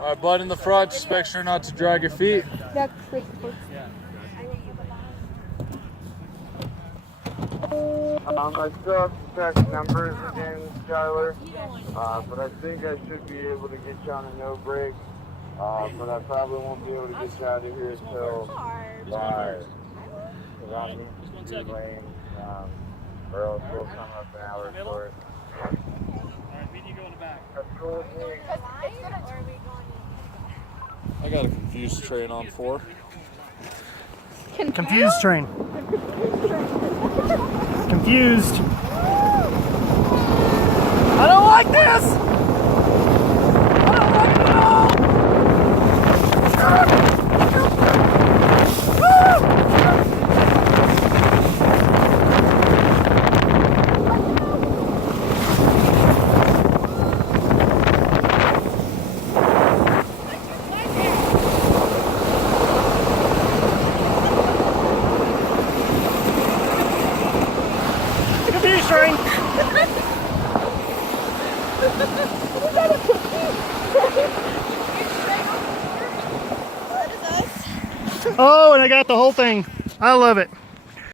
All right, butt in the front. Just make sure not to drag your feet. I still have to check numbers again, Skylar, but I think I should be able to get you on a no break, but I probably won't be able to get you out of here until 5. Around me, 2 lanes, or else we'll come up an hour short. Alright, me and you go in the back. That's cool with me. I got a confused train on 4. Confused train. Confused. I don't like this! I don't like it at all! Confused train. Oh, and I got the whole thing. I love it.